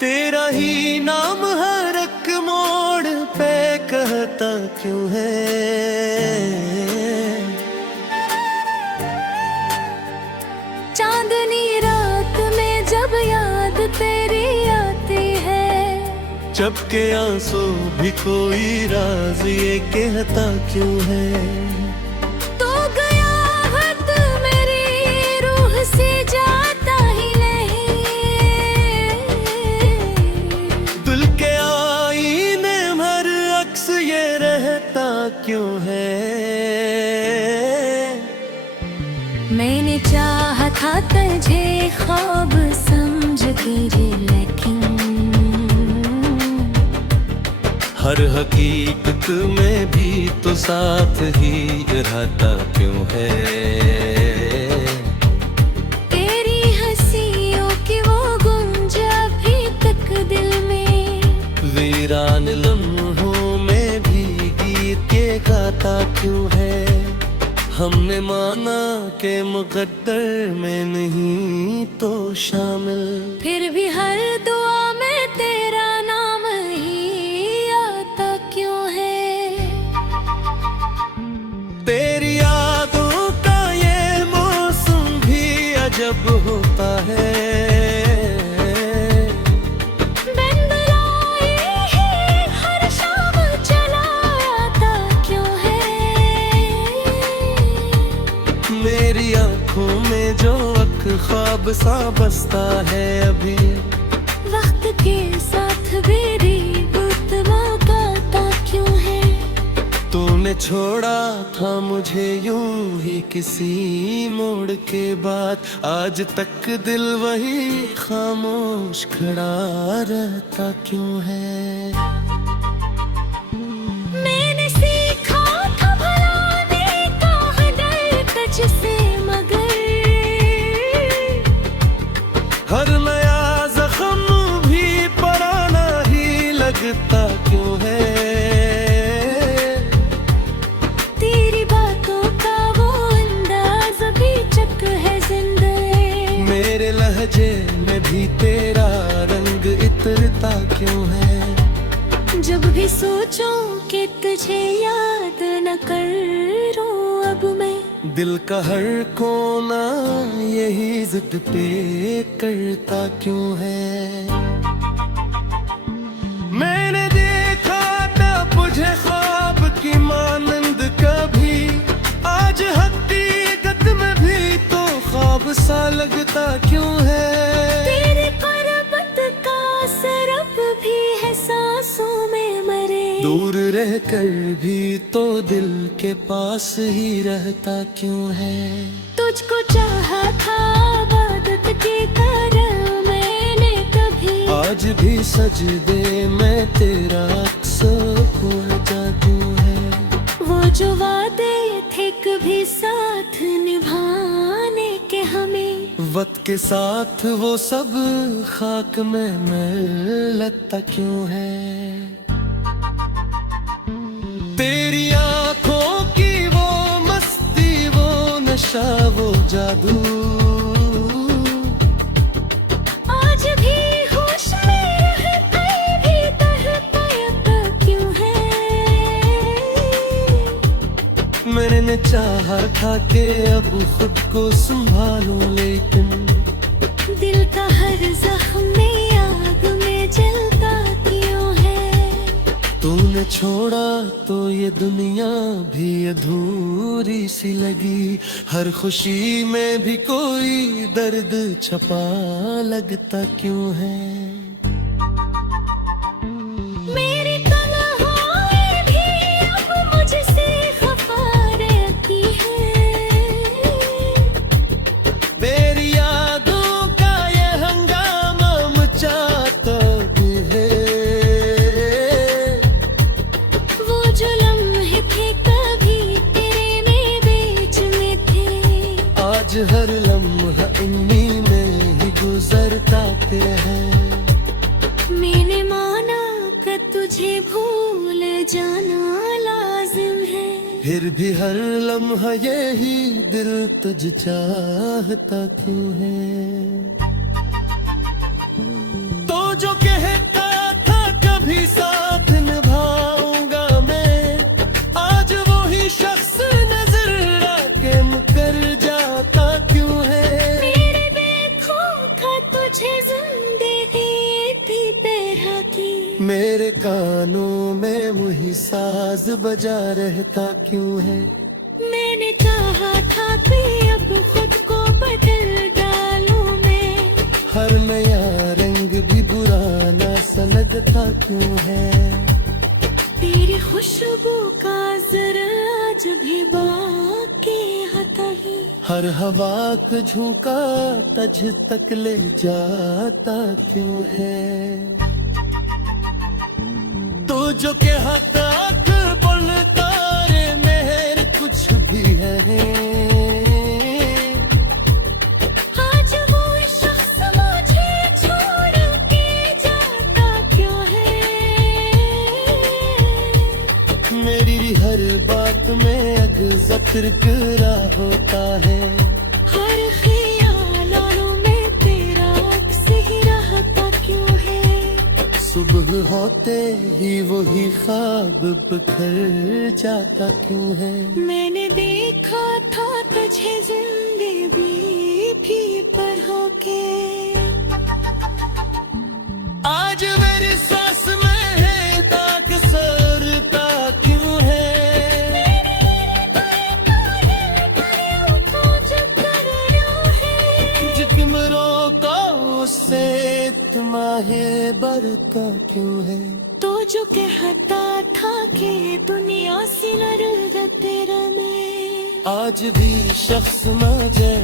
तेरा ही नाम हर एक मोड़ पे कहता क्यों है। चांदनी रात में जब याद तेरी आती है, जब के आंसू भी कोई राज ये कहता क्यों है। तो गया वक्त मेरी रूह से जाता ही नहीं, दिल के आईने भर अक्स ये रहता क्यों है। मैंने चाहा था तुझे ख्वाब समझ कर, लेकिन हर हकीकत में भी तो साथ ही रहता क्यों है। तेरी हंसियों की वो गूंज अभी तक दिल में, वीरान लम्हों में भी गीत ये गाता क्यों है। हमने माना के मुकद्दर में नहीं तो शामिल, फिर भी हर दुआ में तेरा नाम ही आता क्यों है। तेरी यादों का ये मौसम भी अजब होता है। बिन बुलाए ही हर शाम चला आता क्यों है। मेरी आंखों में जो ख्वाब सा बसता है अभी, वक्त के साथ मेरी बुत मौकाता क्यों है। तूने छोड़ा था मुझे यूं ही किसी मोड़ के बाद, आज तक दिल वही खामोश खड़ा रहता क्यों है। मैंने सीखा था भुलाने का डर तुझसे, मगर हर नया जख्म भी पुराना ही लगता क्यों है। तेरी बातों का वो अंदाज अभी चक है जिंदगी, मेरे लहजे में भी तेरा रंग इतरता क्यों है। जब भी सोचूं कि तुझे याद न करूं अब मैं, दिल का हर कोना यही जिद पे करता क्यों है। मैंने देखा था तुझे ख्वाब की मानंद कभी, आज हकीकत में भी तो ख्वाब सा लगता क्यों है। तेरे पर्वत का असर अब भी है सांसों में मरे, दूर रह कर भी तो दिल के पास ही रहता क्यों है। तुझको चाहा था इबादत की तरह मैंने कभी, आज भी सजदे में तेरा अक्स हुआ जादू है। वो जो वादे थे कभी साथ निभाने के हमें, वक्त के साथ वो सब खाक में मिलता क्यों है। तेरी आंखों की वो मस्ती, वो नशा, वो जादू, आज भी होश में रहते भी तड़पता क्यों है। मैंने चाहा था कि अब खुद को संभालूं, लेकिन दिल का हर जख्म में आग में जलता क्यों है। तूने छोड़ा तो ये दुनिया भी अधूरी सी लगी, हर खुशी में भी कोई दर्द छपा लगता क्यों है। मेरी तन्हाई भी अब मुझसे खफा रहती है, मेरी यादों का ये हंगामा मचाता भी है। वो जो लम्हे थे कभी तेरे में बीच में थे, आज हर लम्हा इन्हीं में ही गुजरता पे है। मैंने माना कि तुझे भूल जाना लाजिम है, फिर भी हर लम्हा यही दिल तुझ चाहता क्यों है। तो जो कह मेरे कानों में वही साज बजा रहता क्यों है। मैंने चाहा था कि अब खुद को बदल डालूं मैं, हर नया रंग भी बुरा ना सा लगता क्यों है। तेरी खुशबू का जरा आज भी बाकी हता ही, हर हवा का झोंका तज तक ले जाता क्यों है। तो जो के हताक बन तारे मेहर कुछ भी है, आज वो शख्स मुझे छोड़ के जाता क्यों है। मेरी हर बात में अग ज़िक्र होता है। हर ख़यालों में तेरा अक्स ही रहता क्यों है। सुबह होते ही वही ख्वाब बिखर जाता क्यों है। मैंने देखा था तुझे जिंदगी भी पर होके, आज मेरी सांस में है ताक सरता क्यों है। जितमरों का उससे इतना है बरता क्यों है। तो जो कहता था कि दुनिया से लड़ तेरा में, आज भी शख्स मजे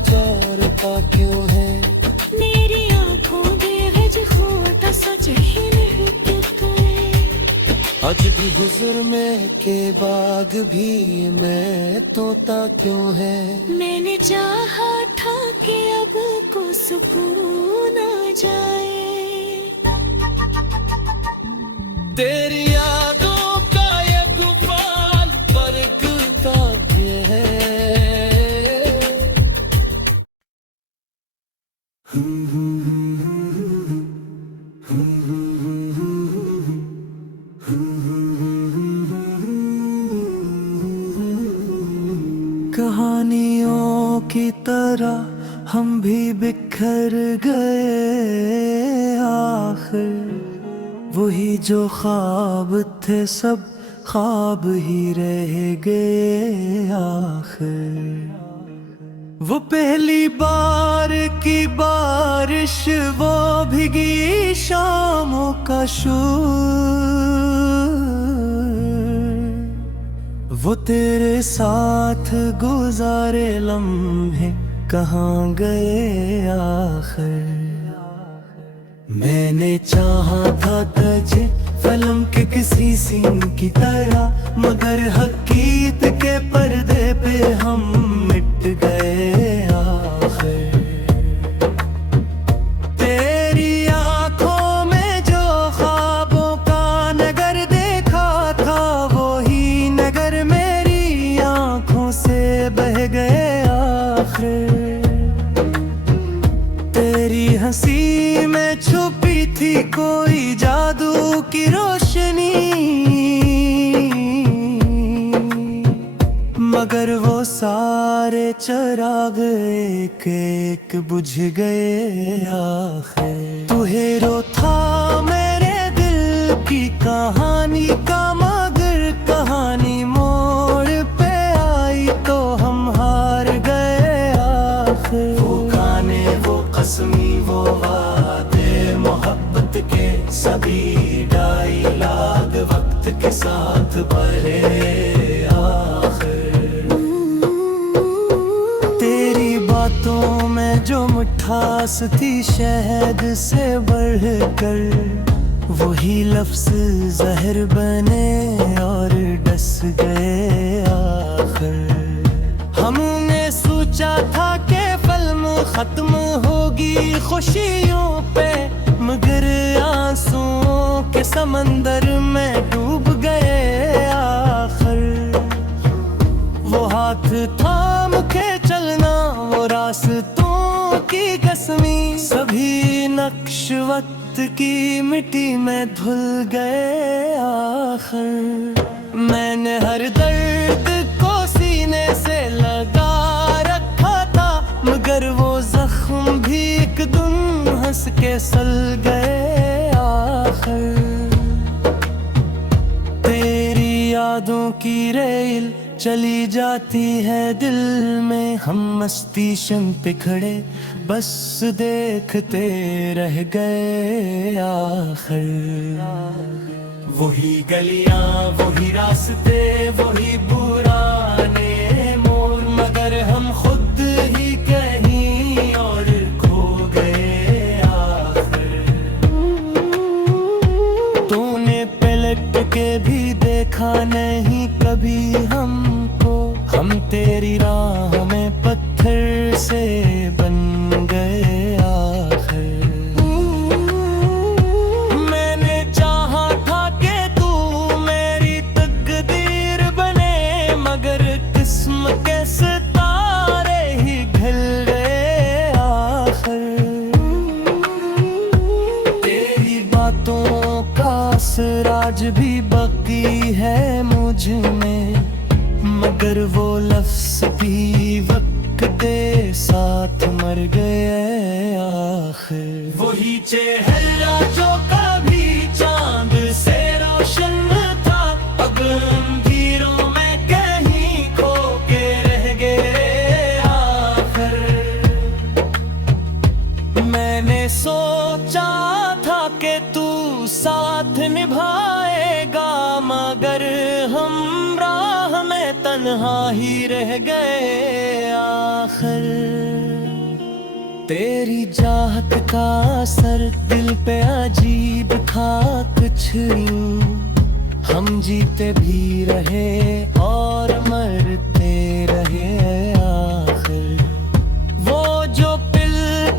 चारता क्यों है। मेरी आंखों बेहज खोता सच ही नहीं आज भी हुज़ुर में के बाग भी मैं तोता क्यों है। मैंने चाहा था कि अब को सुकून आ जाए, तेरी यादों का ये तूफान बरकता भी है। कहानियों की तरह हम भी बिखर गए आखिर, वही जो ख्वाब थे सब ख्वाब ही रह गए आखिर। वो पहली बार की बारिश, वो भीगी शामों का शोर, वो तेरे साथ गुजारे लम्हे कहाँ गए आखिर। मैंने चाहा था तुझे फिल्म के किसी सीन की तरह, मगर हकीकत के पर्दे पे हम मिट गए आखिर। तेरी आंखों में जो ख्वाबों का नगर देखा था, वो ही नगर मेरी आंखों से बह गए आखिर। तेरी हंसी में छुपी थी कोई जादू की रोशनी, मगर वो सारे चिराग एक एक बुझ गए आखिर। तू हीरो था मेरे दिल की कहानी का, मगर कहानी मोड़ पे आई तो हम हार गए आखिर। वो गाने वो कसमी वो वादे मोहब्बत के सभी डायलॉग वक्त के साथ भरे आखिर। तेरी बातों में जो मिठास थी शहद से बढ़कर, वही लफ्ज जहर बने और डस गए आखिर। हमने सोचा था कि फिल्म खत्म होगी खुशियों पे, मगर आंसुओं के समंदर में डूब गए आखिर। वो हाथ थाम के चलना, वो रास्तों की कसमी, सभी नक्श वक्त की मिट्टी में धुल गए आखिर। मैंने हर दर्द को सीने से लगा रखा था, मगर वो जख्म भी एक दिन हंस के सल गए आखिर। तेरी यादों की रेल चली जाती है दिल में, हम मस्ती शन पे खड़े बस देखते रह गए आखिर। वही गलियां वही रास्ते वही पुराने मोड़, मगर हम खुद ही कहीं और खो गए आखिर। तूने पलट के भी देखा नहीं कभी हमको, हम तेरी राह में पत्थर से बन गए आखिर। मैंने चाहा था कि तू मेरी तकदीर बने, मगर किस्म के सितारे ही ढल गए आखिर। तेरी बातों का असर आज भी बाकी है मुझ में, मगर वो लफ्ज़ भी वक्त दे साथ मर गए आखिर। वही चेहरा जो कभी चांद से रोशन था, अब अंधेरों में कहीं खो के रह गए आखिर। मैंने सोचा था कि तू साथ निभाएगा, मगर हम राह में तन्हा ही रह गए आखिर। तेरी चाहत का असर दिल पे अजीब था कुछ यूं, हम जीते भी रहे और मरते रहे आखिर। वो जो पिल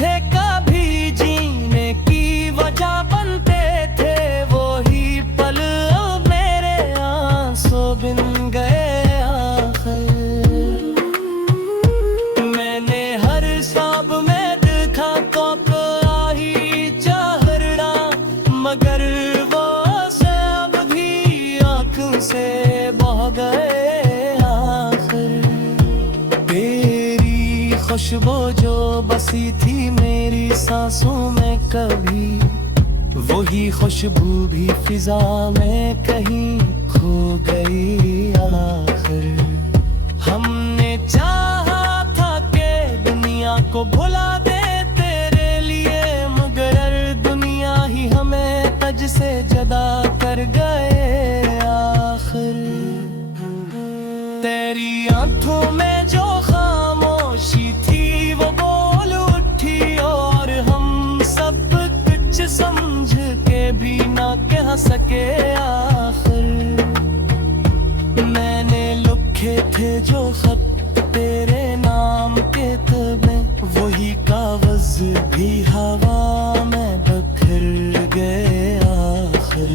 थे कभी जीने की वजह बनते थे, वो ही पल मेरे आंसू बिन गए आखिर। मैंने हर ख्वाब में देखा कब आई चेहरा, मगर वो सब भी आँखों से बह गए आखिर। तेरी खुशबू जो बसी थी मेरी सांसों में कभी, वही खुशबू भी फिजा में कहीं खो गई आखिर। हमने चाहा था कि दुनिया को भुला दे तेरे लिए, मगर दुनिया ही हमें तज से जुदा कर गए आखिर। तेरी आंखों में जो खामोशी थी वो बोल उठी, और हम सब कुछ समझ के भी ना कह सके आखिर। मैंने लिखे थे जो खत तेरे नाम के तबे, वही कागज भी हवा में बिखर गए आखिर।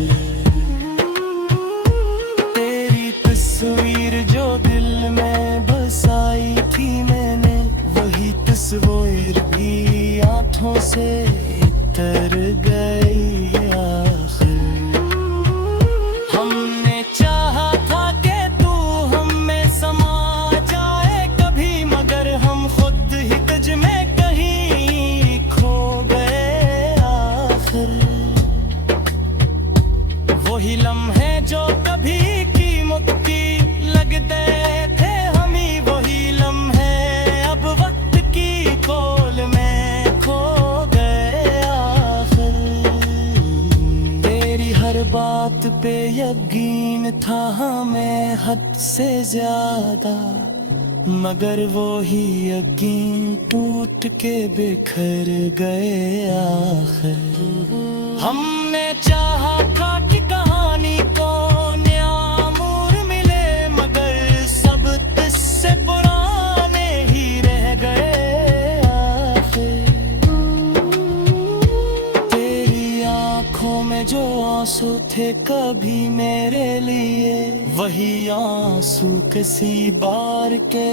तेरी तस्वीर जो दिल में बसाई थी मैंने, वही तस्वीर भी आँखों से तर गई आखिर। हमने चाहा था कि तू हम में समा जाए कभी, मगर हम खुद ही तुझ में कहीं खो गए आखिर। वही लम्हे जो कभी कीमत की लगते थे हमें, वही लम्हे अब वक्त की कोल में खो गए आखिर। तेरी हर बात पे यकीन था हमें हद से ज्यादा, मगर वो ही यकीन टूट के बिखर गए आखिर। हमने चाहा था कि कहानी को नया मोड़ मिले, मगर सब तुझसे पुराने ही रह गए आखिर। तेरी आंखों में जो आंसू थे कभी मेरे लिए, वही आंसू किसी बार के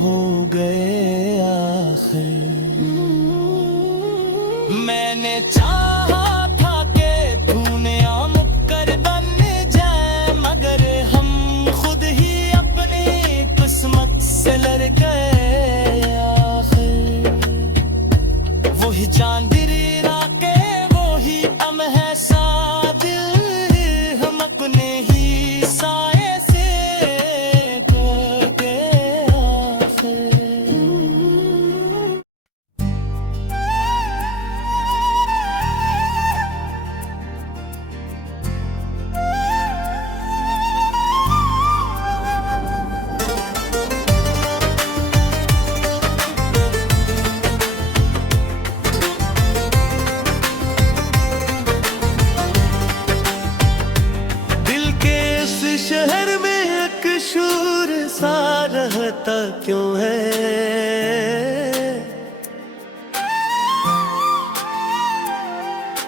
हो गए आखिर। मैंने चाहा था कि तूने आम कर बन जाए, मगर हम खुद ही अपनी किस्मत से लड़ गए आखिर। वही चांदनी राके वही हम है सा क्यों है।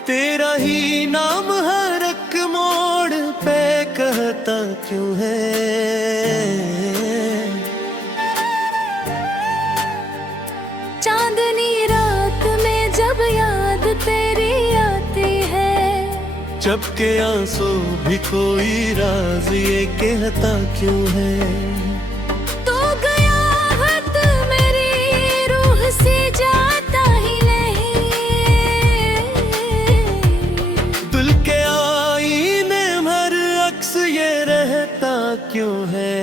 तेरा ही नाम हर एक मोड़ पे कहता क्यों है। चांदनी रात में जब याद तेरी आती है, जब के आंसू भी कोई राज ये कहता क्यों है। तो गया वक्त मेरी रूह से जाता ही नहीं। दिल के आईने भर अक्स ये रहता क्यों है।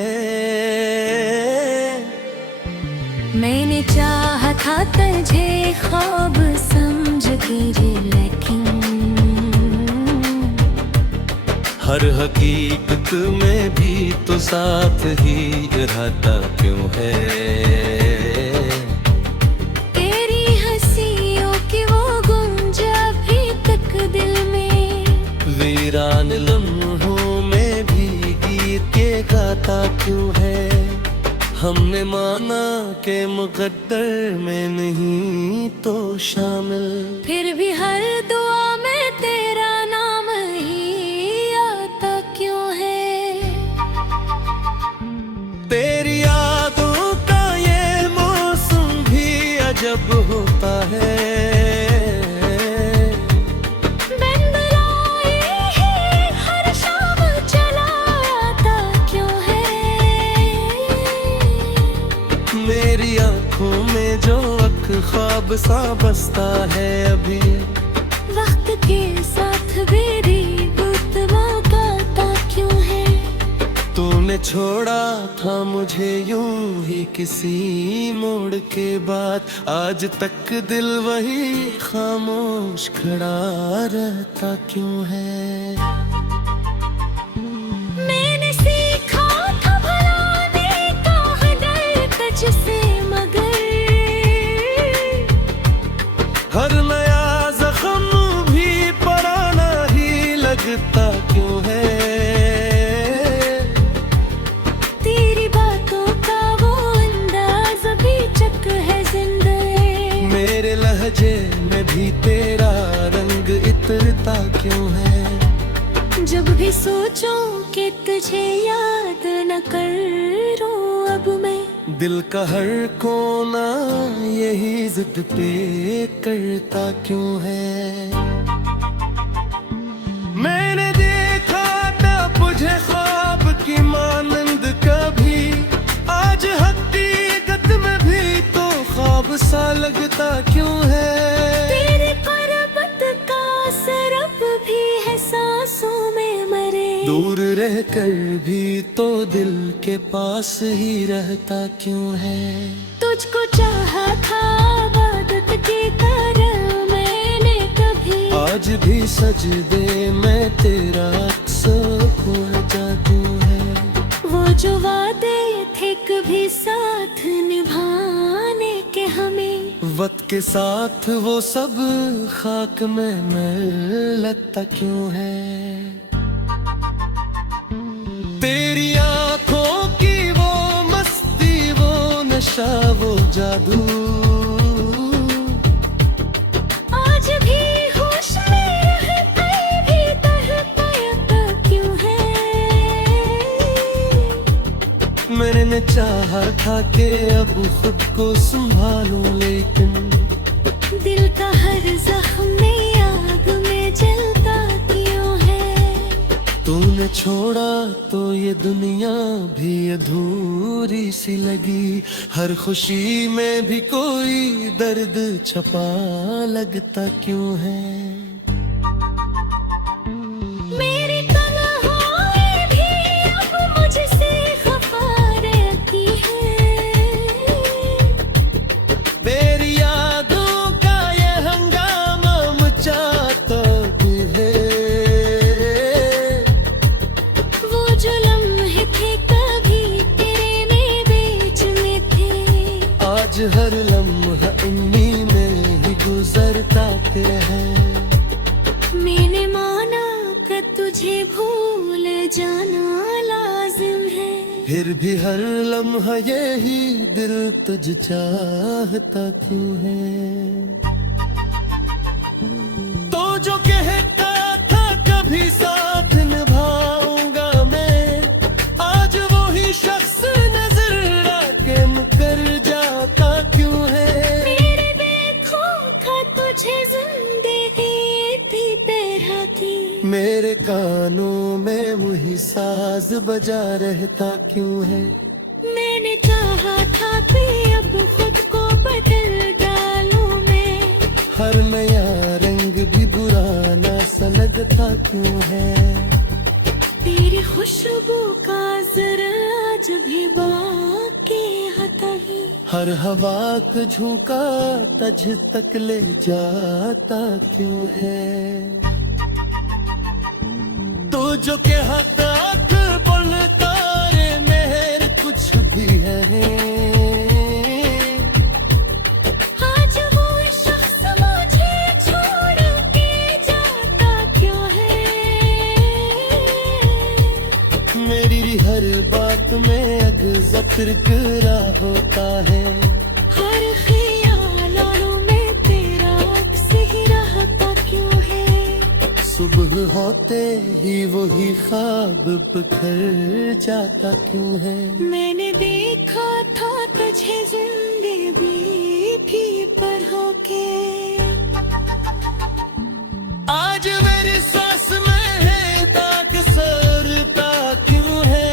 मैंने चाहा था तुझे ख्वाब समझ कर, लेकिन हर हकीकत में भी तो साथ ही रहता क्यों है। तेरी हंसियों की वो गूंज अभी तक दिल में, वीरान लम्हों में भी गीत ये गाता क्यों है। हमने माना के मुकद्दर में नहीं तो शामिल, फिर भी हर दुआ में तेरा नाम ही आता क्यों है। तेरी यादों का ये मौसम भी अजब होता है। बिन बुलाए ही हर शाम चला आता क्यों है। मेरी आंखों में जो ख्वाब सा बसता है अभी, वक्त के साथ मेरी बुत मौकाता क्यों है। तूने छोड़ा था मुझे यूं ही किसी मोड़ के बाद, आज तक दिल वही खामोश खड़ा रहता क्यों है। मैंने सीखा था भुलाने का हृदय तुझसे, मगर हर नया जख्म भी पुराना ही लगता क्यों है। तेरी बातों का वो अंदाज अभी चक है जिंदगी, मेरे लहजे में भी तेरा रंग इतरता क्यों है। जब भी सोचूं कि तुझे याद न करूं अब मैं, दिल का हर कोना यही जिद पे करता क्यों है। मैंने देखा था तुझे ख्वाब की मानंद कभी, आज हकीकत में भी तो ख्वाब सा लगता क्यों है। तेरी कुर्बत का असर अब भी है सांसों में मरे, दूर रहकर भी तो दिल के पास ही रहता क्यों है। तुझको चाहा था इबादत की तरह मैंने कभी, आज भी सजदे में तेरा अक्स हो जादू है। वो जो वादे थे कभी साथ निभाने के हमें, वक्त के साथ वो सब खाक में मिल लगता क्यों है। तेरी आंखों की वो मस्ती, वो नशा, वो जादू, आज भी होश में रहते भी तड़पाता क्यों है। मैंने चाहा था कि अब खुद को संभालूं, लेकिन दिल का हर जख्म में आग में जलता क्यों है। तूने छोड़ा तो ये दुनिया भी अधूरी सी लगी, हर खुशी में भी कोई दर्द छपा लगता क्यों है। मेरी तन्हाई भी अब मुझसे खफा रहती है, तेरी यादों का ये हंगामा मचाता भी है। वो जो लम्हे थे कभी तेरे बीच में थे, आज हर लम्हा इन्हीं में ही गुजरता है। मैंने माना कि तुझे भूल जाना लाजिम है, फिर फिर भी हर लम्हा यही दिल तुझ चाहता क्यों है। तो जो कहता था कभी साथ निभाऊंगा मैं, आज वो ही शख्स नजर आके मुकर जाता क्यों है। मेरे देखो तुझे जिंदगी थी तेरा थी, मेरे कानों में वही साज बजा रहता क्यों है। मैंने चाहा था कि अब खुद को बदल डालूं मैं, हर नया रंग भी पुराना सा लगता क्यों है। तेरी खुशबू का जरा आज भी बाकी है ही, हर हवा का झोंका तज तक ले जाता क्यों है। तो जो कहता था बोलता रे मेहर कुछ भी है, आज वो शख्स मुझे छोड़ के जाता क्यों है। मेरी हर बात में अग जिक्र होता है। हर ख़यालों में तेरा अक्स ही रहता क्यों है। सुबह होते ही वही ख्वाब बिखर जाता क्यों है। मैंने देखा था तुझे जिंदगी भी पर होके, आज मेरी सांस में है ताक सरता क्यों है।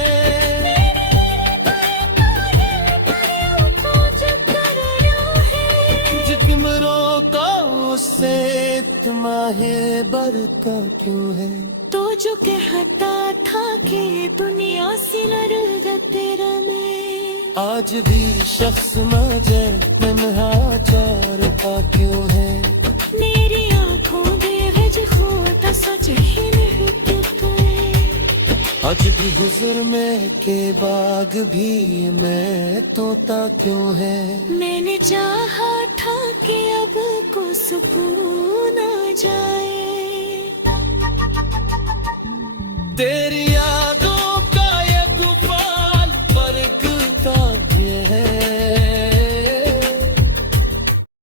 जितमरों का उससे तुम्हारे बरता क्यों है। तो जो कहता था कि दुनिया से लड़ तेरा मैं, आज भी शख्स मजे मनहाचारता क्यों है। मेरी आंखों बेवज खोता सच ही नहीं आज भी गुजर में के बाग भी मैं तोता क्यों है। मैंने चाहा था कि अब को सुकून आ जाए। तेरी